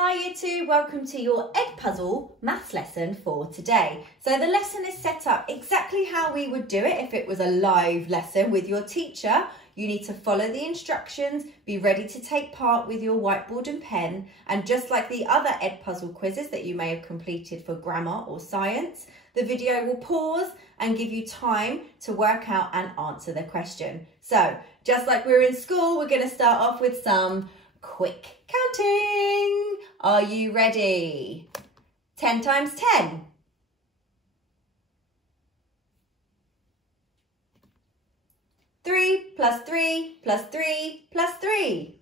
Hi Year 2, welcome to your Edpuzzle maths lesson for today. So the lesson is set up exactly how we would do it if it was a live lesson with your teacher. You need to follow the instructions, be ready to take part with your whiteboard and pen, and just like the other Edpuzzle quizzes that you may have completed for grammar or science, the video will pause and give you time to work out and answer the question. So just like we're in school, we're going to start off with some quick counting. Are you ready? 10 times 10. 3 plus 3 plus 3 plus 3.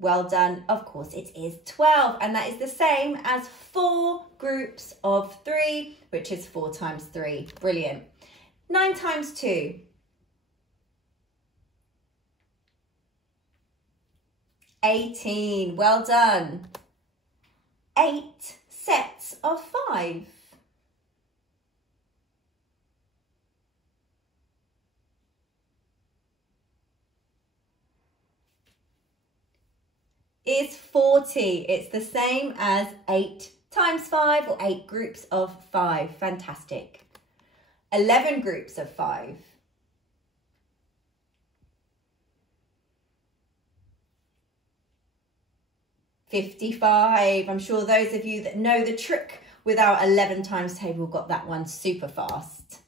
Well done. Of course it is 12, and that is the same as 4 groups of 3, which is 4 times 3. Brilliant. 9 times 2. 18. Well done. 8 sets of 5. Is 40. It's the same as 8 times 5 or 8 groups of 5. Fantastic. 11 groups of 5. 55. I'm sure those of you that know the trick with our 11 times table got that one super fast.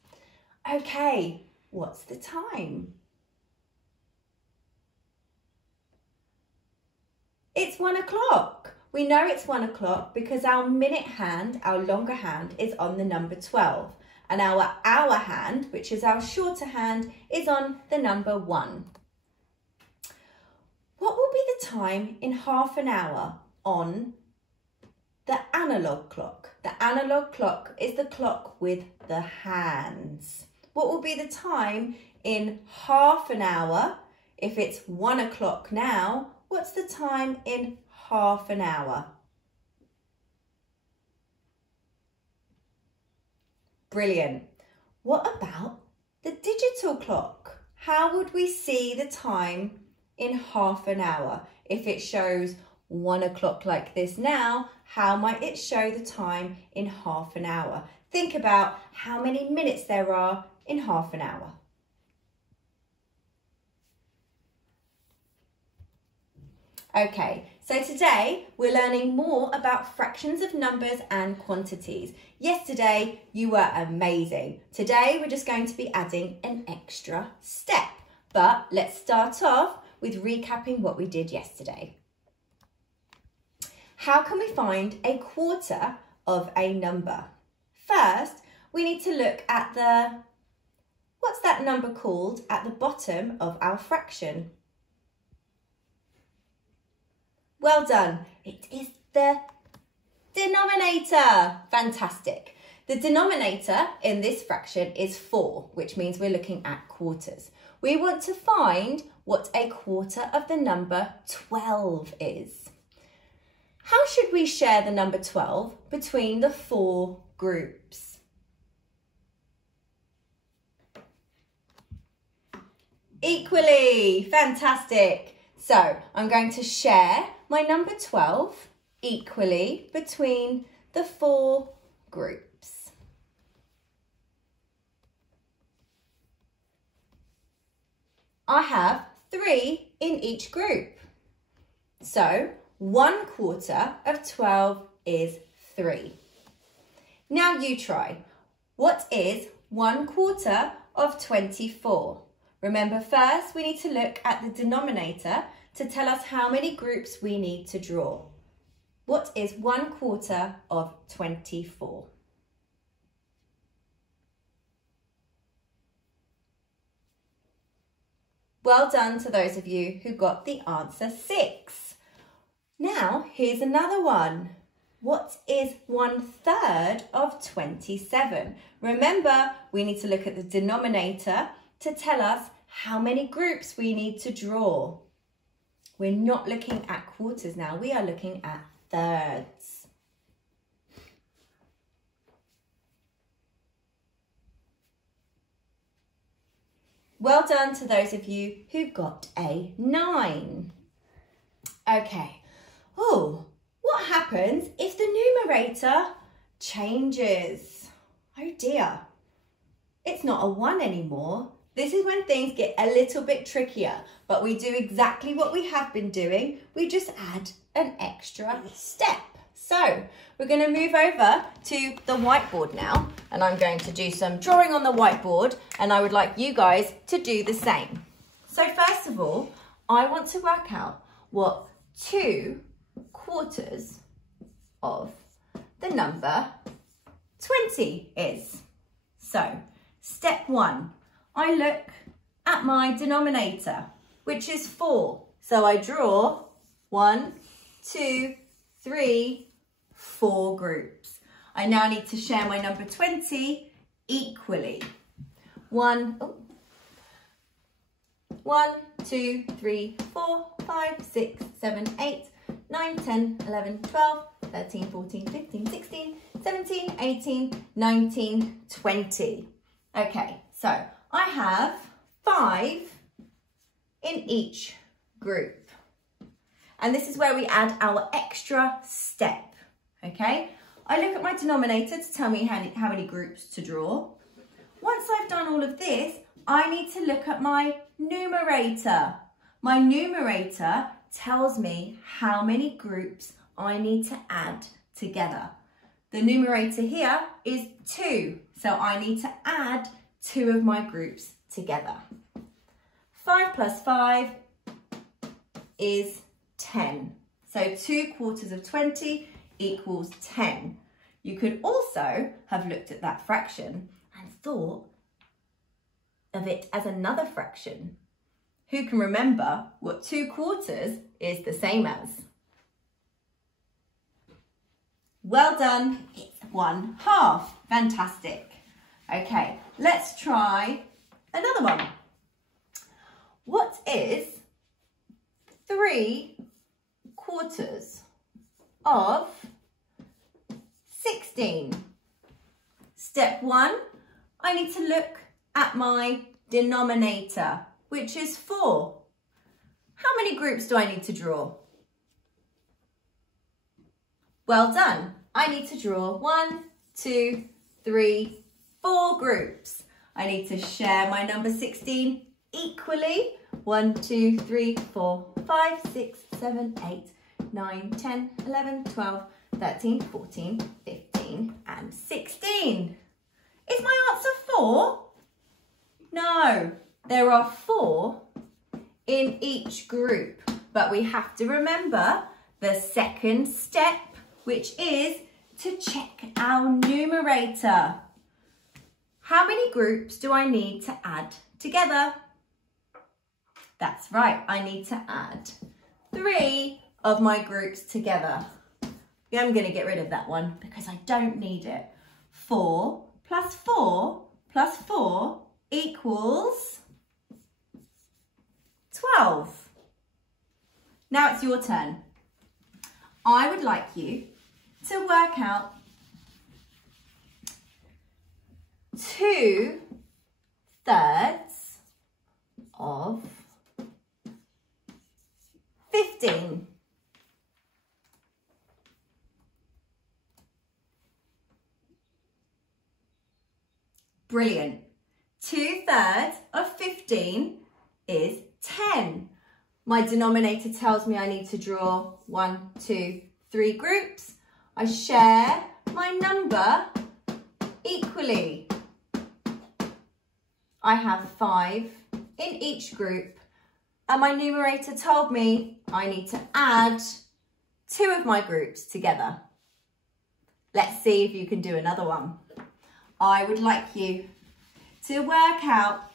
Okay, what's the time? It's 1 o'clock. We know it's 1 o'clock because our minute hand, our longer hand, is on the number 12. And our hour hand, which is our shorter hand, is on the number 1. What will be the time in half an hour on the analog clock? The analog clock is the clock with the hands. What will be the time in half an hour? If it's 1 o'clock now, what's the time in half an hour? Brilliant. What about the digital clock? How would we see the time in half an hour? If it shows 1 o'clock like this now, how might it show the time in half an hour? Think about how many minutes there are in half an hour. Okay, so today we're learning more about fractions of numbers and quantities. Yesterday you were amazing. Today we're just going to be adding an extra step. But let's start off with recapping what we did yesterday. How can we find a quarter of a number? First, we need to look at what's that number called at the bottom of our fraction? Well done. It is the denominator. Fantastic. The denominator in this fraction is 4, which means we're looking at quarters. We want to find what a quarter of the number 12 is. How should we share the number 12 between the 4 groups? Equally. Fantastic. So I'm going to share my number 12 equally between the 4 groups. I have 3 in each group. So 1 quarter of 12 is 3. Now you try. What is 1 quarter of 24? Remember, first we need to look at the denominator to tell us how many groups we need to draw. What is 1 quarter of 24? Well done to those of you who got the answer 6. Now, here's another one. What is 1/3 of 27? Remember, we need to look at the denominator to tell us how many groups we need to draw. We're not looking at quarters now, we are looking at thirds. Well done to those of you who got a 9. Okay. Oh, what happens if the numerator changes? Oh dear. It's not a 1 anymore. This is when things get a little bit trickier, but we do exactly what we have been doing. We just add an extra step. So we're going to move over to the whiteboard now, and I'm going to do some drawing on the whiteboard, and I would like you guys to do the same. So first of all, I want to work out what 2 quarters of the number 20 is. So step 1, I look at my denominator, which is 4. So I draw 1, 2, 3, 4 groups. I now need to share my number 20 equally. 1, 2, 3, 4, 5, 6, 7, 8, 9, 10, 11, 12, 13, 14, 15, 16, 17, 18, 19, 20. Okay, so I have 5 in each group. And this is where we add our extra step, okay? I look at my denominator to tell me how many groups to draw. Once I've done all of this, I need to look at my numerator. My numerator tells me how many groups I need to add together. The numerator here is 2, so I need to add 2 of my groups together. 5 plus 5 is 10. So 2 quarters of 20 equals 10. You could also have looked at that fraction and thought of it as another fraction. Who can remember what 2 quarters is the same as? Well done, it's 1/2. Fantastic. Okay, let's try another one. What is 3 quarters of 16? Step 1, I need to look at my denominator, which is 4. How many groups do I need to draw? Well done. I need to draw 1, 2, 3, 4 groups. I need to share my number 16 equally. 1, 2, 3, 4, 5, 6, 7, 8, 9, 10, 11, 12, 13, 14, 15 and 16. Is my answer 4? No, there are 4 in each group, but we have to remember the second step, which is to check our numerator. How many groups do I need to add together? That's right, I need to add 3 of my groups together. I'm going to get rid of that one because I don't need it. 4 plus 4 plus 4 equals 12. Now it's your turn. I would like you to work out 2/3 of 15. Brilliant. 2/3 of 15 is 10. My denominator tells me I need to draw 1, 2, 3 groups. I share my number equally. I have 5 in each group, and my numerator told me I need to add 2 of my groups together. Let's see if you can do another one. I would like you to work out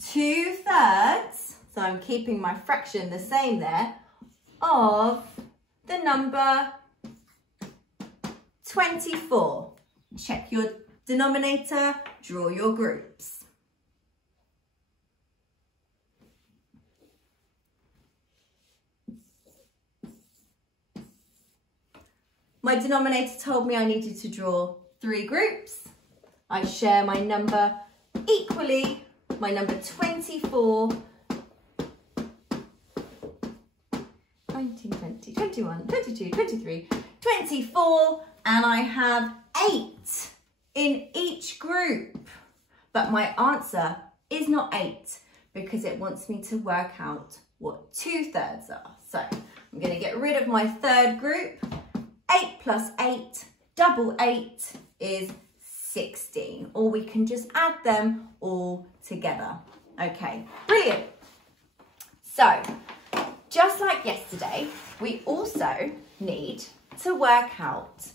2/3, so I'm keeping my fraction the same there, of the number 24. Check your denominator, draw your groups. My denominator told me I needed to draw 3 groups. I share my number equally. my number 24, 19, 20, 21, 22, 23, 24, and I have 8 in each group. But my answer is not 8 because it wants me to work out what 2/3 are. So I'm going to get rid of my third group. 8 plus 8, double 8 is 16, or we can just add them all together. Okay, brilliant. So, just like yesterday, we also need to work out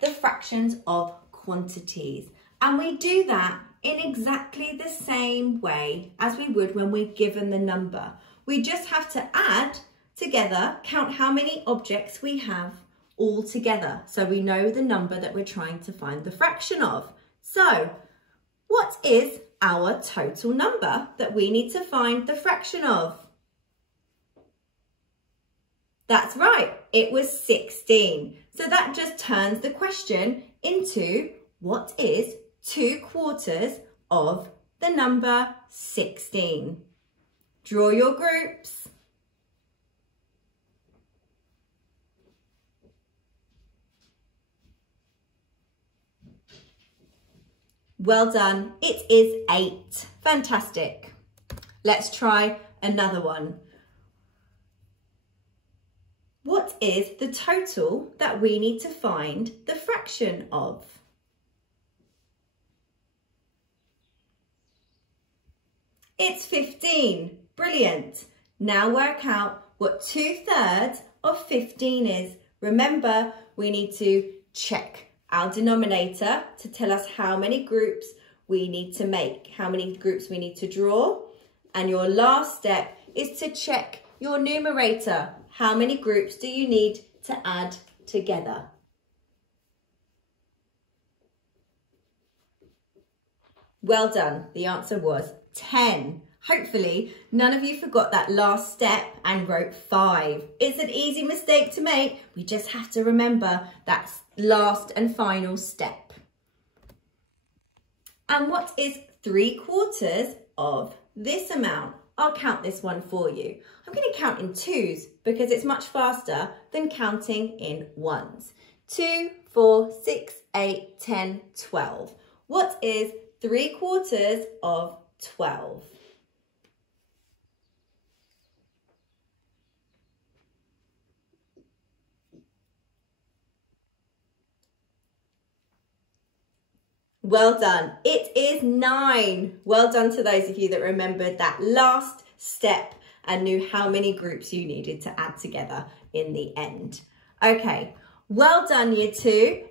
the fractions of quantities. And we do that in exactly the same way as we would when we're given the number. We just have to add together, count how many objects we have all together, so we know the number that we're trying to find the fraction of. So, what is our total number that we need to find the fraction of? That's right, it was 16. So that just turns the question into what is 2/4 of the number 16? Draw your groups. Well done, it is 8. Fantastic. Let's try another one. What is the total that we need to find the fraction of? It's 15. Brilliant. Now work out what 2/3 of 15 is. Remember, we need to check our denominator to tell us how many groups we need to make, how many groups we need to draw. And your last step is to check your numerator. How many groups do you need to add together? Well done. The answer was 10. Hopefully, none of you forgot that last step and wrote 5. It's an easy mistake to make. We just have to remember that last and final step. And what is 3/4 of this amount? I'll count this one for you. I'm going to count in 2s because it's much faster than counting in 1s. 2, 4, 6, 8, 10, 12. What is 3/4 of 12? Well done. It is 9. Well done to those of you that remembered that last step and knew how many groups you needed to add together in the end. Okay, well done, Year 2.